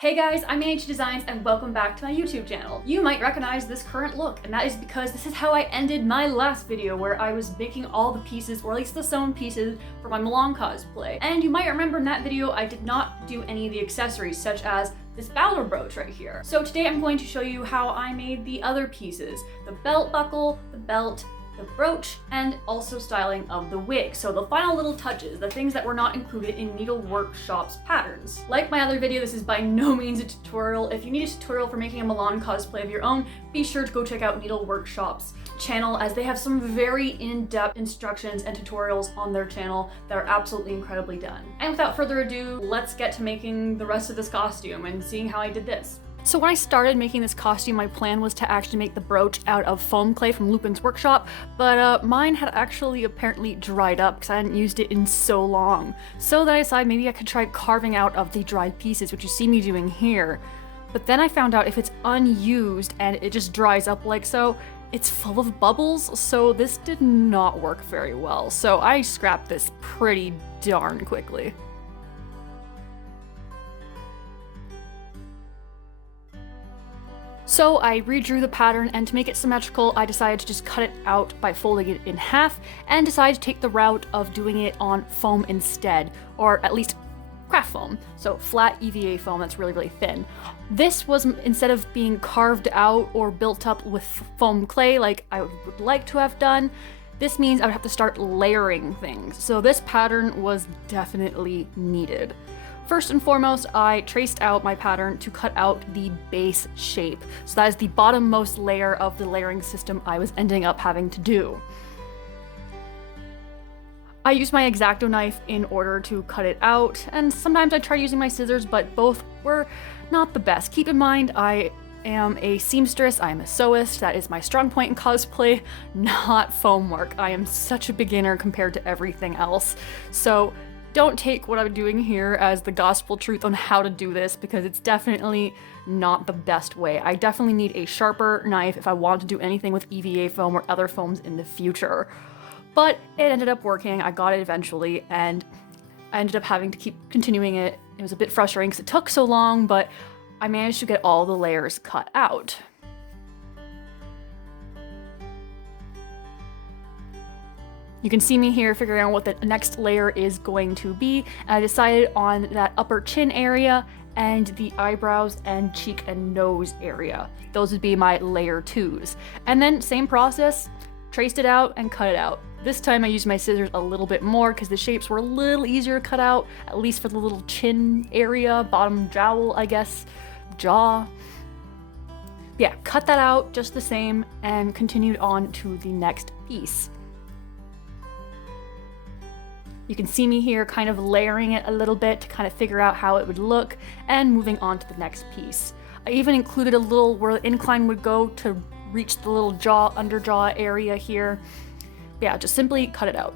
Hey guys, I'm AH Designs and welcome back to my YouTube channel. You might recognize this current look, and that is because this is how I ended my last video where I was making all the pieces, or at least the sewn pieces, for my Malon cosplay. And you might remember in that video I did not do any of the accessories, such as this Balor brooch right here. So today I'm going to show you how I made the other pieces, the belt buckle, the belt, the brooch, and also styling of the wig. So the final little touches, the things that were not included in NDLWRKShop's patterns. Like my other video, this is by no means a tutorial. If you need a tutorial for making a Malon cosplay of your own, be sure to go check out NDLWRKShop's channel, as they have some very in-depth instructions and tutorials on their channel that are absolutely incredibly done. And without further ado, let's get to making the rest of this costume and seeing how I did this. So when I started making this costume, my plan was to actually make the brooch out of foam clay from Lupin's workshop, but mine had actually apparently dried up because I hadn't used it in so long. So then I decided maybe I could try carving out of the dried pieces, which you see me doing here. But then I found out if it's unused and it just dries up like so, it's full of bubbles, so this did not work very well. So I scrapped this pretty darn quickly. So I redrew the pattern, and to make it symmetrical, I decided to just cut it out by folding it in half, and decided to take the route of doing it on foam instead, or at least craft foam, so flat EVA foam that's really, really thin. This was, instead of being carved out or built up with foam clay like I would like to have done, this means I would have to start layering things, so this pattern was definitely needed. First and foremost, I traced out my pattern to cut out the base shape. So that is the bottommost layer of the layering system I was ending up having to do. I used my X-Acto knife in order to cut it out, and sometimes I tried using my scissors, but both were not the best. Keep in mind, I am a seamstress, I am a sewist, that is my strong point in cosplay, not foam work. I am such a beginner compared to everything else. So don't take what I'm doing here as the gospel truth on how to do this, because it's definitely not the best way. I definitely need a sharper knife if I want to do anything with EVA foam or other foams in the future. But it ended up working, I got it eventually, and I ended up having to keep continuing it. It was a bit frustrating because it took so long, but I managed to get all the layers cut out. You can see me here figuring out what the next layer is going to be, and I decided on that upper chin area and the eyebrows and cheek and nose area. Those would be my layer 2s. And then same process, traced it out and cut it out. This time I used my scissors a little bit more because the shapes were a little easier to cut out, at least for the little chin area, bottom jowl, I guess, jaw. Yeah, cut that out just the same and continued on to the next piece. You can see me here kind of layering it a little bit to kind of figure out how it would look, and moving on to the next piece. I even included a little where the incline would go to reach the little jaw, underjaw area here. Yeah, just simply cut it out.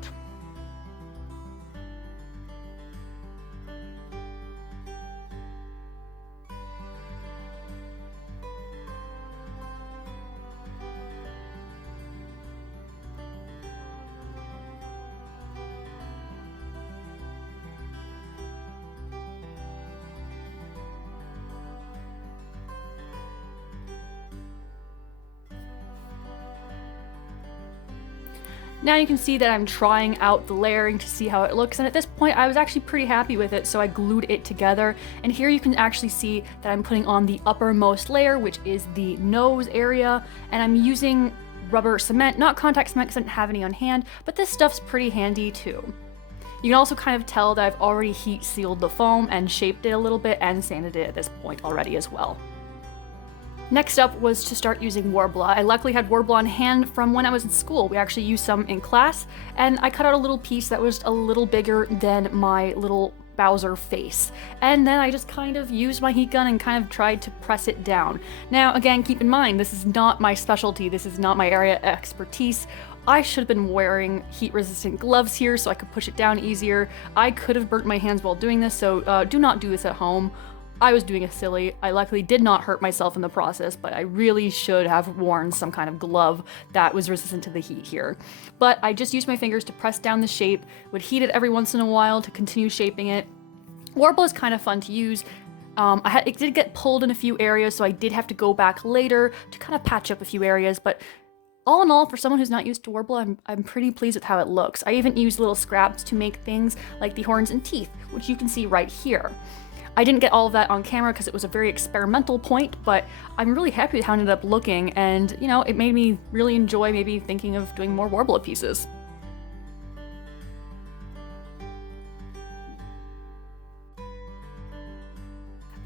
Now you can see that I'm trying out the layering to see how it looks, and at this point I was actually pretty happy with it, so I glued it together. And here you can actually see that I'm putting on the uppermost layer, which is the nose area, and I'm using rubber cement, not contact cement because I didn't have any on hand, but this stuff's pretty handy too. You can also kind of tell that I've already heat sealed the foam and shaped it a little bit and sanded it at this point already as well. Next up was to start using Worbla. I luckily had Worbla on hand from when I was in school. We actually used some in class, and I cut out a little piece that was a little bigger than my little Bowser face. And then I just kind of used my heat gun and kind of tried to press it down. Now, again, keep in mind, this is not my specialty. This is not my area of expertise. I should have been wearing heat-resistant gloves here so I could push it down easier. I could have burnt my hands while doing this, so do not do this at home. I was doing it silly. I luckily did not hurt myself in the process, but I really should have worn some kind of glove that was resistant to the heat here. But I just used my fingers to press down the shape, would heat it every once in a while to continue shaping it. Worbla is kind of fun to use. It did get pulled in a few areas, so I did have to go back later to kind of patch up a few areas, but all in all, for someone who's not used to Worbla, I'm pretty pleased with how it looks. I even used little scraps to make things like the horns and teeth, which you can see right here. I didn't get all of that on camera because it was a very experimental point, but I'm really happy with how it ended up looking, and you know, it made me really enjoy maybe thinking of doing more Worbla pieces.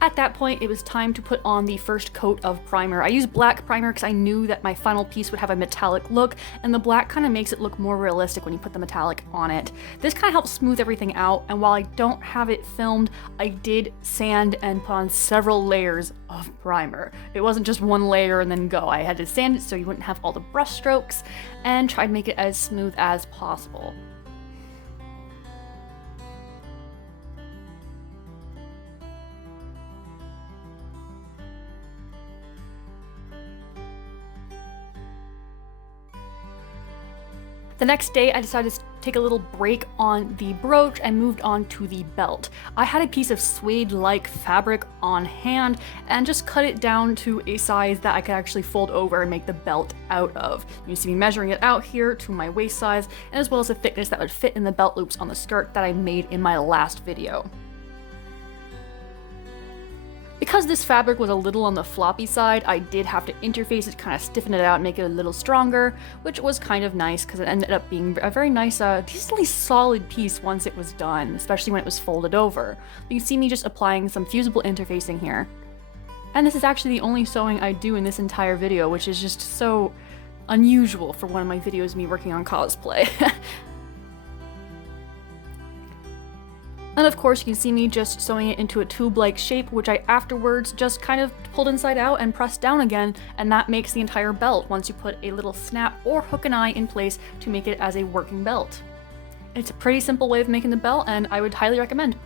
At that point, it was time to put on the first coat of primer. I used black primer because I knew that my final piece would have a metallic look, and the black kind of makes it look more realistic when you put the metallic on it. This kind of helps smooth everything out, and while I don't have it filmed, I did sand and put on several layers of primer. It wasn't just one layer and then go. I had to sand it so you wouldn't have all the brush strokes, and try to make it as smooth as possible. The next day, I decided to take a little break on the brooch and moved on to the belt. I had a piece of suede-like fabric on hand and just cut it down to a size that I could actually fold over and make the belt out of. You see me measuring it out here to my waist size, and as well as the thickness that would fit in the belt loops on the skirt that I made in my last video. Because this fabric was a little on the floppy side, I did have to interface it, kind of stiffen it out and make it a little stronger, which was kind of nice because it ended up being a very nice, decently solid piece once it was done, especially when it was folded over. You can see me just applying some fusible interfacing here. And this is actually the only sewing I do in this entire video, which is just so unusual for one of my videos me working on cosplay. And of course, you can see me just sewing it into a tube-like shape, which I afterwards just kind of pulled inside out and pressed down again, and that makes the entire belt once you put a little snap or hook and eye in place to make it as a working belt. It's a pretty simple way of making the belt, and I would highly recommend.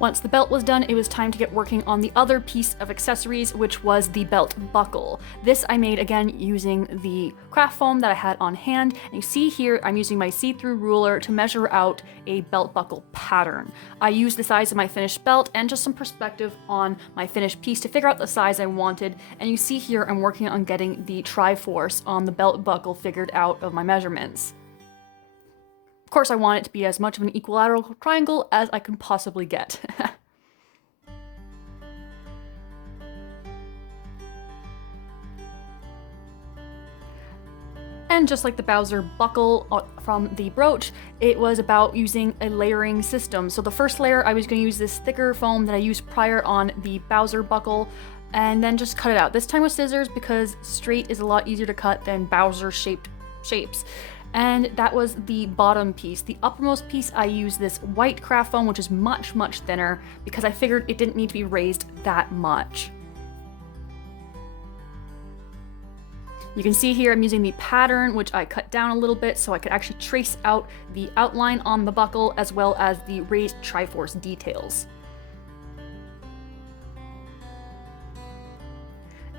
Once the belt was done, it was time to get working on the other piece of accessories, which was the belt buckle. This I made again using the craft foam that I had on hand, and you see here I'm using my see-through ruler to measure out a belt buckle pattern. I used the size of my finished belt and just some perspective on my finished piece to figure out the size I wanted, and you see here I'm working on getting the Triforce on the belt buckle figured out of my measurements. Of course, I want it to be as much of an equilateral triangle as I can possibly get. And just like the Bowser buckle from the brooch, it was about using a layering system. So the first layer, I was going to use this thicker foam that I used prior on the Bowser buckle, and then just cut it out. This time with scissors because straight is a lot easier to cut than Bowser-shaped shapes. And that was the bottom piece. The uppermost piece, I used this white craft foam, which is much, much thinner, because I figured it didn't need to be raised that much. You can see here I'm using the pattern, which I cut down a little bit so I could actually trace out the outline on the buckle as well as the raised Triforce details.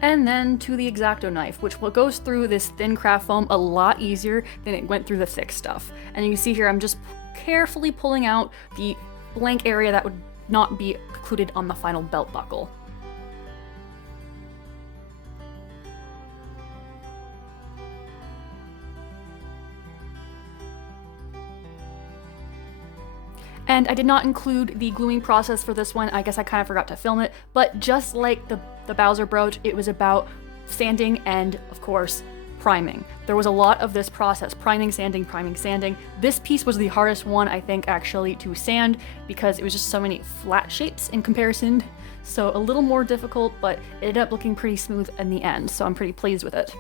And then to the X-Acto knife, which goes through this thin craft foam a lot easier than it went through the thick stuff. And you can see here I'm just carefully pulling out the blank area that would not be included on the final belt buckle. And I did not include the gluing process for this one. I guess I kind of forgot to film it, but just like the Bowser brooch, it was about sanding and, of course, priming. There was a lot of this process, priming, sanding, priming, sanding. This piece was the hardest one, I think, actually, to sand because it was just so many flat shapes in comparison. So a little more difficult, but it ended up looking pretty smooth in the end, so I'm pretty pleased with it.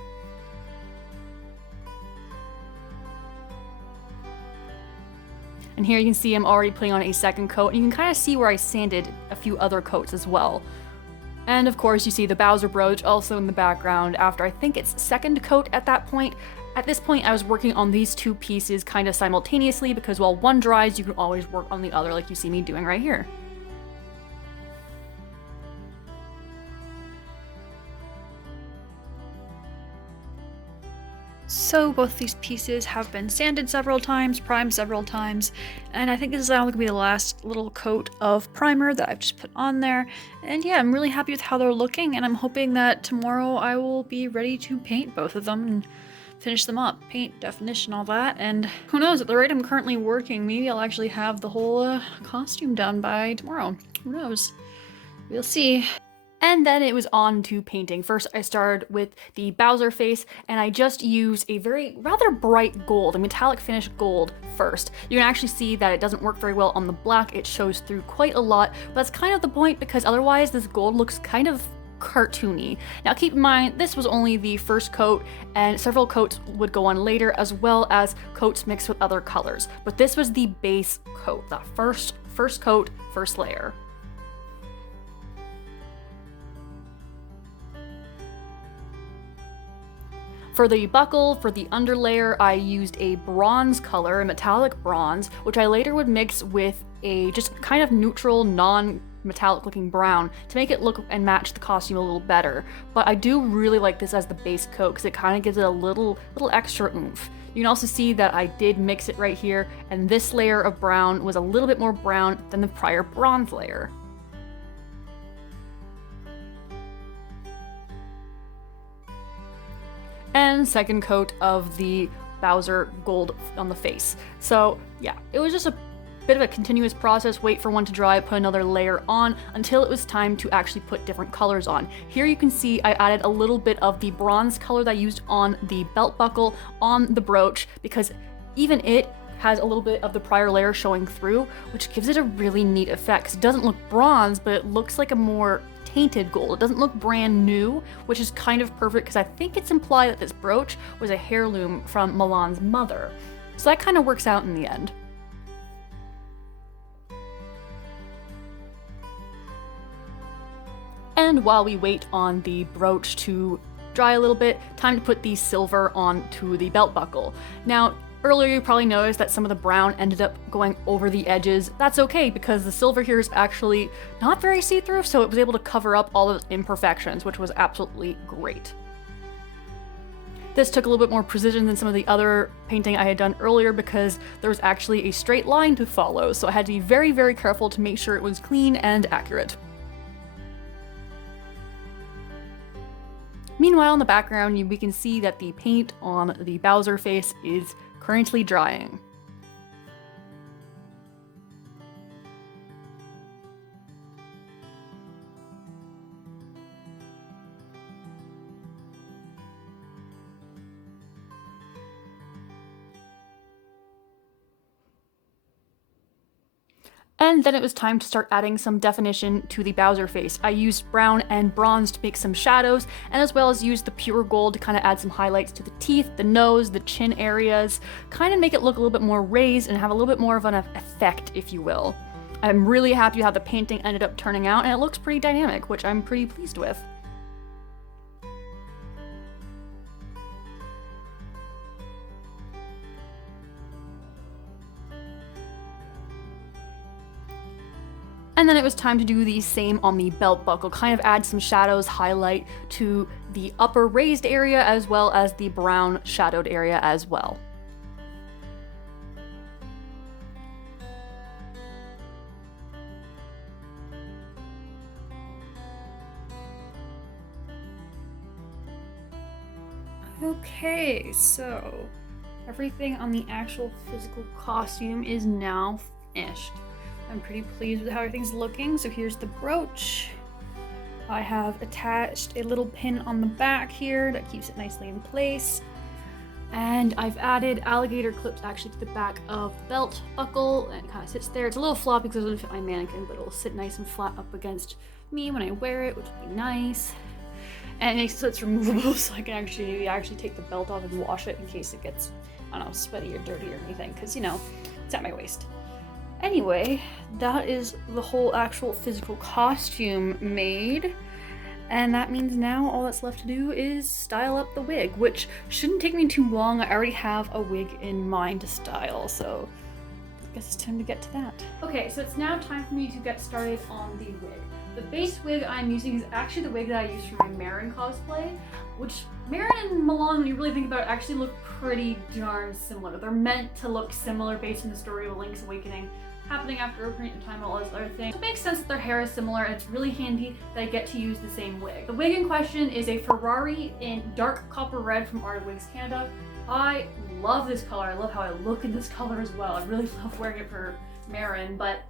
And here you can see I'm already putting on a second coat, and you can kind of see where I sanded a few other coats as well. And of course you see the Bowser brooch also in the background after I think it's second coat at that point. At this point I was working on these two pieces kind of simultaneously because while one dries you can always work on the other like you see me doing right here. So both these pieces have been sanded several times, primed several times, and I think this is only gonna be the last little coat of primer that I've just put on there. And yeah, I'm really happy with how they're looking, and I'm hoping that tomorrow I will be ready to paint both of them and finish them up. Paint, definition, all that, and who knows, at the rate I'm currently working, maybe I'll actually have the whole costume done by tomorrow. Who knows? We'll see. And then it was on to painting. First, I started with the Bowser face, and I just used a rather bright gold, a metallic finish gold first. You can actually see that it doesn't work very well on the black. It shows through quite a lot, but that's kind of the point because otherwise this gold looks kind of cartoony. Now keep in mind, this was only the first coat, and several coats would go on later, as well as coats mixed with other colors. But this was the base coat, the first coat, first layer. For the buckle, for the underlayer, I used a bronze color, a metallic bronze, which I later would mix with a just kind of neutral, non-metallic looking brown to make it look and match the costume a little better. But I do really like this as the base coat because it kind of gives it a little extra oomph. You can also see that I did mix it right here, and this layer of brown was a little bit more brown than the prior bronze layer. And second coat of the Bowser gold on the face. So yeah, it was just a bit of a continuous process, wait for one to dry, put another layer on until it was time to actually put different colors on. Here you can see I added a little bit of the bronze color that I used on the belt buckle on the brooch because even it has a little bit of the prior layer showing through, which gives it a really neat effect because it doesn't look bronze, but it looks like a more tainted gold. It doesn't look brand new, which is kind of perfect because I think it's implied that this brooch was a heirloom from Malon's mother. So that kind of works out in the end. And while we wait on the brooch to dry a little bit, time to put the silver onto the belt buckle. Now, earlier you probably noticed that some of the brown ended up going over the edges. That's okay because the silver here is actually not very see-through, so it was able to cover up all those imperfections, which was absolutely great. This took a little bit more precision than some of the other painting I had done earlier because there was actually a straight line to follow, so I had to be very, very careful to make sure it was clean and accurate. Meanwhile, in the background, we can see that the paint on the Bowser face is currently drying. And then it was time to start adding some definition to the Bowser face. I used brown and bronze to make some shadows, and as well as used the pure gold to kind of add some highlights to the teeth, the nose, the chin areas, kind of make it look a little bit more raised and have a little bit more of an effect, if you will. I'm really happy how the painting ended up turning out, and it looks pretty dynamic, which I'm pretty pleased with. And then it was time to do the same on the belt buckle, kind of add some shadows, highlight to the upper raised area as well as the brown shadowed area as well. Okay, so everything on the actual physical costume is now finished. I'm pretty pleased with how everything's looking. So here's the brooch. I have attached a little pin on the back here that keeps it nicely in place. And I've added alligator clips actually to the back of the belt buckle, and it kind of sits there. It's a little floppy because it doesn't fit my mannequin, but it'll sit nice and flat up against me when I wear it, which will be nice. And it makes it so it's removable, so I can actually take the belt off and wash it in case it gets, I don't know, sweaty or dirty or anything, because, you know, it's at my waist. Anyway, that is the whole actual physical costume made, and that means now all that's left to do is style up the wig, which shouldn't take me too long. I already have a wig in mind to style, so I guess it's time to get to that. Okay, so it's now time for me to get started on the wig. The base wig I'm using is actually the wig that I used for my Malon cosplay. which Marin and Malon, when you really think about it, actually look pretty darn similar. They're meant to look similar based on the story of Link's Awakening happening after Ocarina of Time and all those other things. So it makes sense that their hair is similar, and it's really handy that I get to use the same wig. The wig in question is a Ferrari in dark copper red from Art of Wigs Canada. I love this color. I love how I look in this color as well. I really love wearing it for Marin, but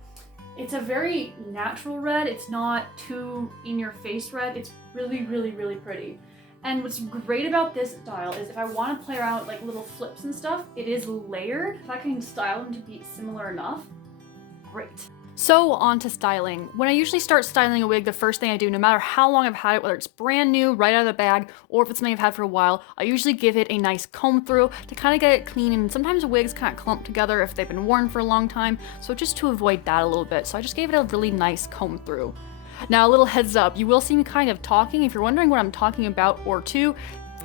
it's a very natural red. It's not too in-your-face red. It's really, really, really pretty. And what's great about this style is if I want to play around with like little flips and stuff, it is layered. If I can style them to be similar enough, great. So on to styling. When I usually start styling a wig, the first thing I do, no matter how long I've had it, whether it's brand new, right out of the bag, or if it's something I've had for a while, I usually give it a nice comb through to kind of get it clean. And sometimes wigs kind of clump together if they've been worn for a long time. So just to avoid that a little bit. So I just gave it a really nice comb through. Now a little heads up, you will see me kind of talking. If you're wondering what I'm talking about or to,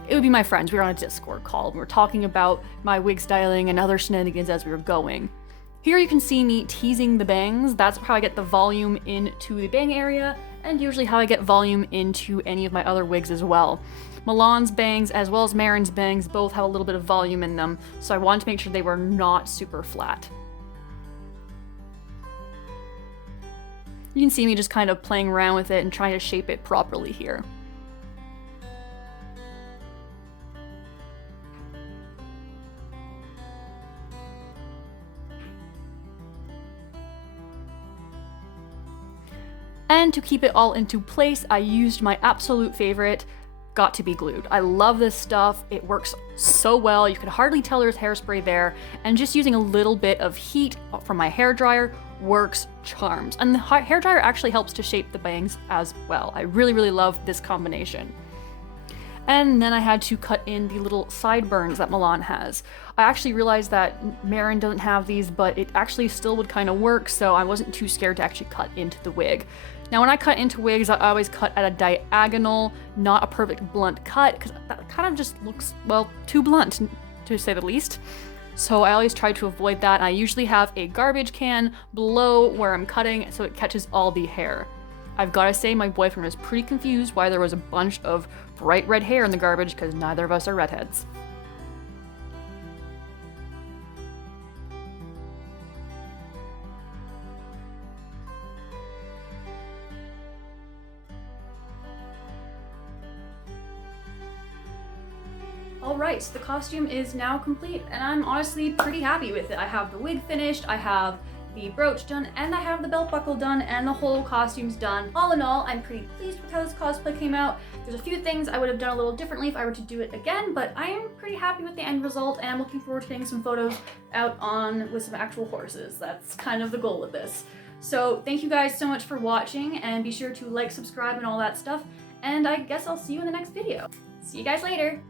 it would be my friends. We were on a Discord call and we were talking about my wig styling and other shenanigans as we were going. Here you can see me teasing the bangs. That's how I get the volume into the bang area, and usually how I get volume into any of my other wigs as well. Malon's bangs as well as Marin's bangs both have a little bit of volume in them, so I wanted to make sure they were not super flat. You can see me just kind of playing around with it and trying to shape it properly here. And to keep it all into place, I used my absolute favorite, Got to Be Glued. I love this stuff. It works so well. You can hardly tell there's hairspray there, and just using a little bit of heat from my hairdryer works charms. And the hairdryer actually helps to shape the bangs as well. I really, really love this combination. And then I had to cut in the little sideburns that Malon has. I actually realized that Marin doesn't have these, but it actually still would kind of work, so I wasn't too scared to actually cut into the wig. Now when I cut into wigs, I always cut at a diagonal, not a perfect blunt cut, because that kind of just looks, well, too blunt, to say the least. So I always try to avoid that. I usually have a garbage can below where I'm cutting, so it catches all the hair. I've got to say, my boyfriend was pretty confused why there was a bunch of bright red hair in the garbage, because neither of us are redheads. Alright, so the costume is now complete, and I'm honestly pretty happy with it. I have the wig finished, I have the brooch done, and I have the belt buckle done, and the whole costume's done. All in all, I'm pretty pleased with how this cosplay came out. There's a few things I would have done a little differently if I were to do it again, but I am pretty happy with the end result, and I'm looking forward to getting some photos out with some actual horses. That's kind of the goal of this. So thank you guys so much for watching, and be sure to like, subscribe, and all that stuff, and I guess I'll see you in the next video. See you guys later!